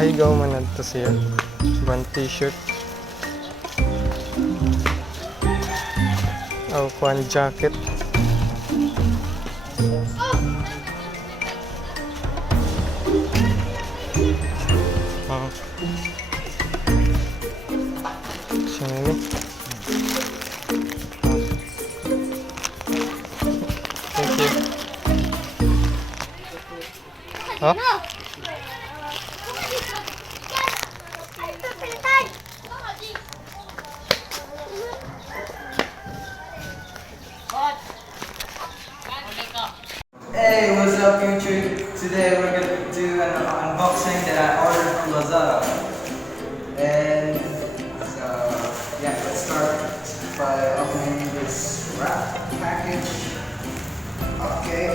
ahegao man adto siya. One t-shirt. Oh, one jacket. Oh. Sini. Thank you. Huh? Hey, what's up YouTube? Today we're gonna do an unboxing that I ordered from Lazada. And so yeah, let's start by opening this wrap package. Okay.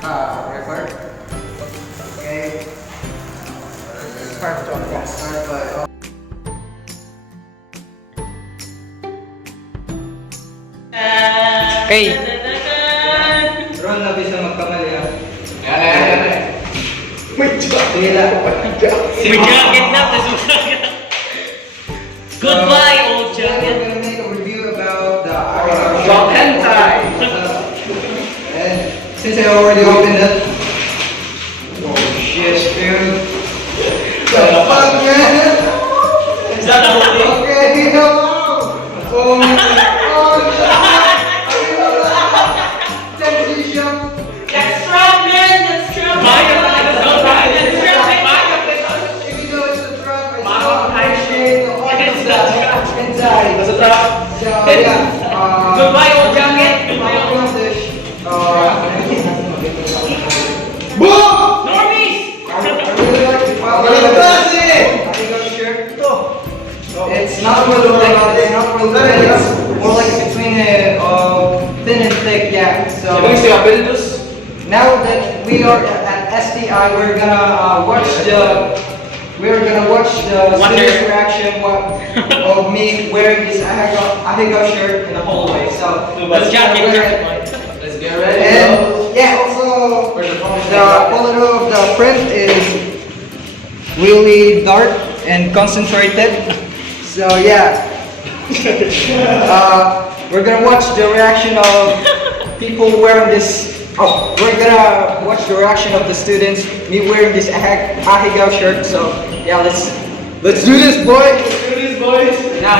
Record. Okay. Start by Hey. Ron, nabis na magkamali ah. Yan. May jacket na. May jacket na. Goodbye, old jacket. We're gonna make a review about the hentai. And since I already opened it, oh shit, dude. The fuck, man? Is that the whole thing? Okay, hello. Oh, That's trap, man. That's trap. Goodbye, old jacket. Normies. It's not really it's not really thin, it's more like between thin and thick, yeah. So now that we are at STI, we're gonna watch the students' reaction of me wearing this ahegao shirt in the hallway. So Let's get ready. and yeah, also the quality of the print is really dark and concentrated. So yeah, we're gonna watch the reaction of people wearing this. Oh, we're gonna watch the reaction of the students me wearing this ahegao shirt. So yeah, let's do this, boys. No,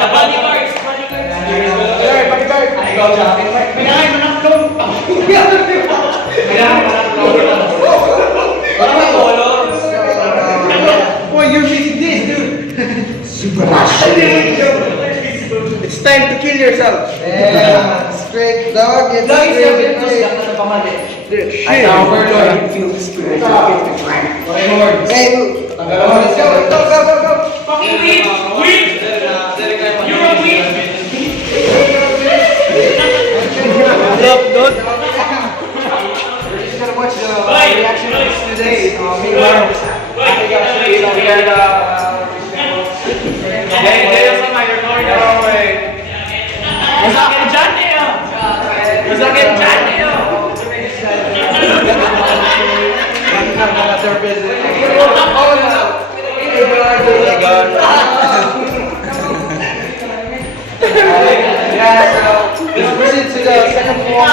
the bodyguards. Ahegao jacket. Boy, you're missing this, dude. Super It's time to kill yourself. Yeah, straight dog. It's straight. Shit. I can feel the spirit. Hey, let's go. Fucking weed. You're a weed. We're just gonna watch the reaction of the students. Me wearing this ahegao shirt. Yeah, so let's proceed to the second floor.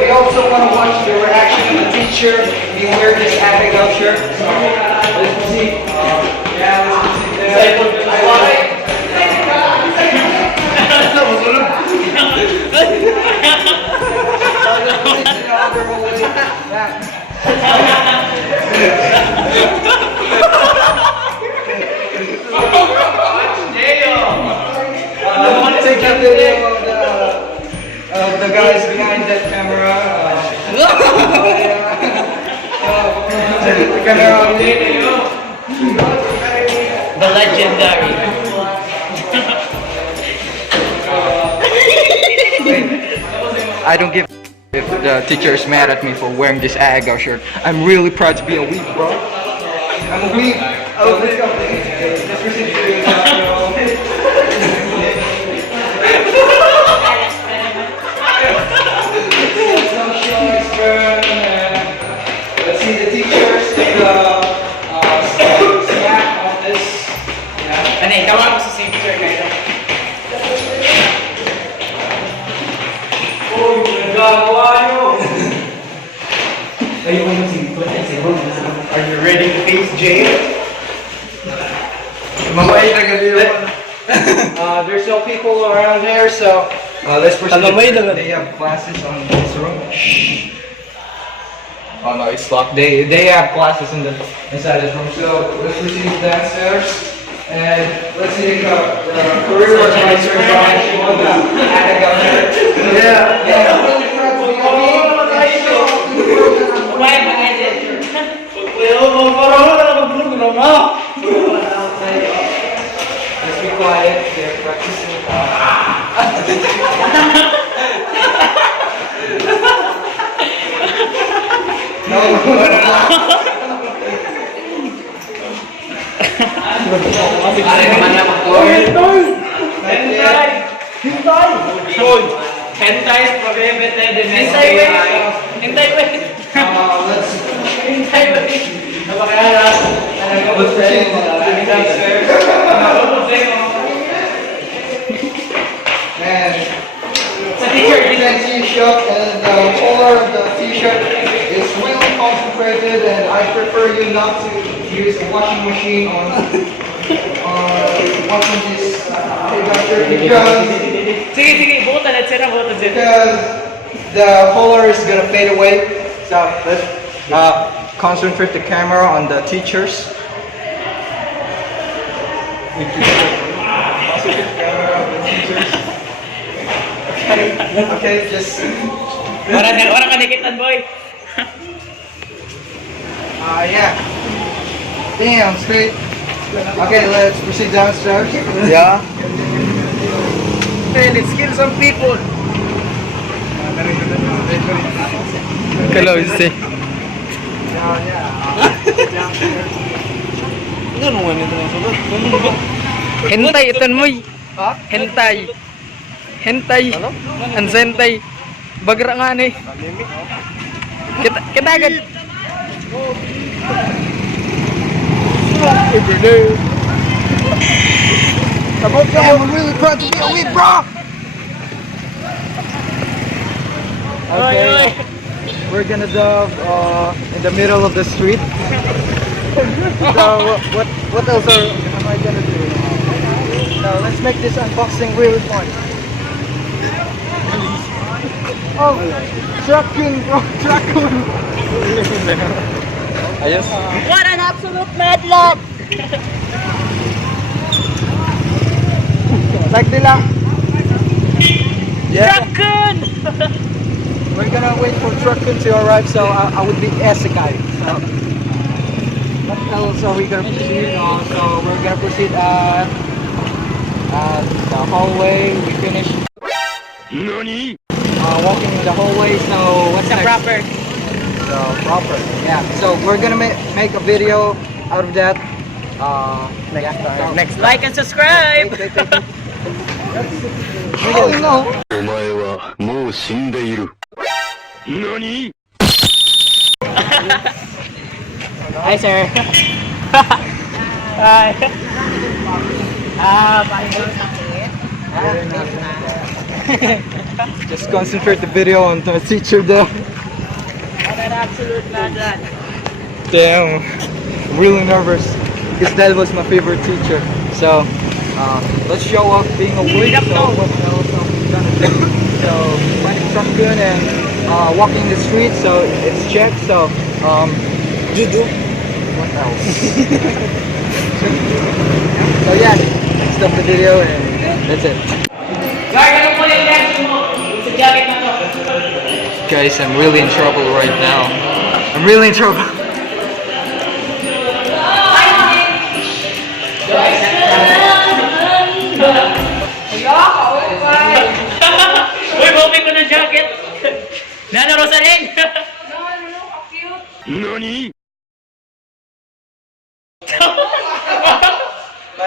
We also want to watch the reaction of the teacher be wearing this ahegao shirt. So let's proceed. I want to take a video of the guys behind that camera. The legendary. I don't give if the teacher is mad at me for wearing this ahegao shirt. I'm really proud to be a weeb, bro. I'm a weeb. Oh, let's go. Let's proceed to let's see the teachers in the stack of this. Ano, ikaw ako sa same picture kayo. Oh, nagagawa nyo! Are you ready to face jail? Mamay na there's no people around here, so let's proceed. They have classes on this room. Shh. Oh no, it's locked. They have classes in the inside this room. So let's proceed downstairs and let's see the career advisor on the ahegao shirt. Yeah, yeah. I'm really proud to be a Let's be quiet. They're practicing. No. Hentai is prohibited in Let's t-shirt and the color of the t-shirt is really concentrated, and I prefer you not to use a washing machine on washing this shirt because the color is gonna fade away. So let's concentrate the camera on the teachers. Okay, just. Wala ka nikitan, boy. Yeah. Damn, straight. Okay, let's proceed downstairs. Yeah. Hey, let's kill some people. Hello, you see. Hentai itan mo. Hentai. Hentai. Ansentay. Bagra nga ni. Kita agad. I'm really proud to be a weeb, bro. Okay, we're gonna dub in the middle of the street. So what else am I gonna do? So let's make this unboxing really fun. Oh, trucking, bro, trucking. Ayos. What an absolute mad lad! Like nila. Yeah. Raccoon! We're gonna wait for trucking to arrive, so I would be STI. So what else are we gonna proceed? So we're gonna proceed at the hallway. We finished walking in the hallway. So what's next? Proper. So proper. Yeah. So we're gonna make a video out of that. Next time. Next. Like and subscribe! Oh no. お前はもう死んでいる。何？ Hi, sir. Hi. Just concentrate the video on the teacher there. What an absolute mad lad. Damn, I'm really nervous because that was my favorite teacher. So let's show off being a week. So what else are we gonna do? So finding trucking and walking the street. So it's checked. So what else? So yeah, stop the video and that's it. Guys, I'm really in trouble right now. I'm really in trouble. Uy,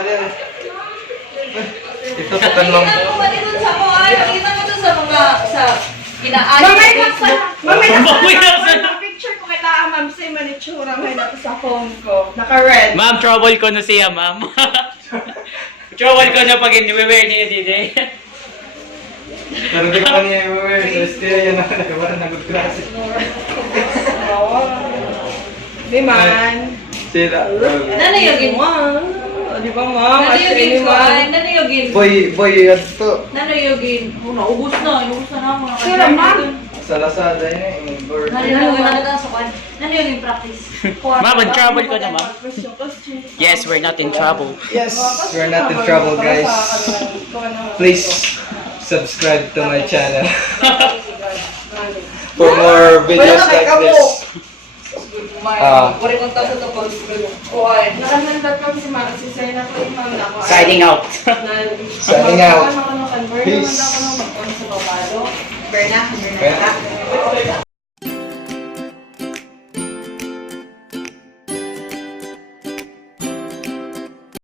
Alin. Ito putan mo. Tingnan mo pati dun sa kuha. Nakita mo dun sa mga sa kinaayos Mamay sa Facebook. Mamay Mamay na picture ko kailangan ma'am sa manitsura may na sa phone ko. Naka-red. Ma'am, trouble ko na siya, ma'am. Trouble ko na pag ini-wear niya dito. Pero di ko pa niya i-wear. So, STI yan ako nagawa na good class. Di man. Sila. Nanayogin mo. Di ba ma'am? Nanayogin ko. Nanayogin. Boy, yan to. Nanayogin. Naubos na. Inubos na naman. Sila, ma'am. Sa Lazada yun eh. Nanayogin na sa kwan. Nanayogin practice. Ma'am, in trouble ko na, ma'am. Yes, we're not in trouble. Yes, we're not in trouble, guys. Please subscribe to my channel for more videos like this. Pwede kong taso ito pag Nakalandat kami si Ma'am. Si Say na po yung ma'am na ko. Signing out. Signing out. Peace. Peace. Berna.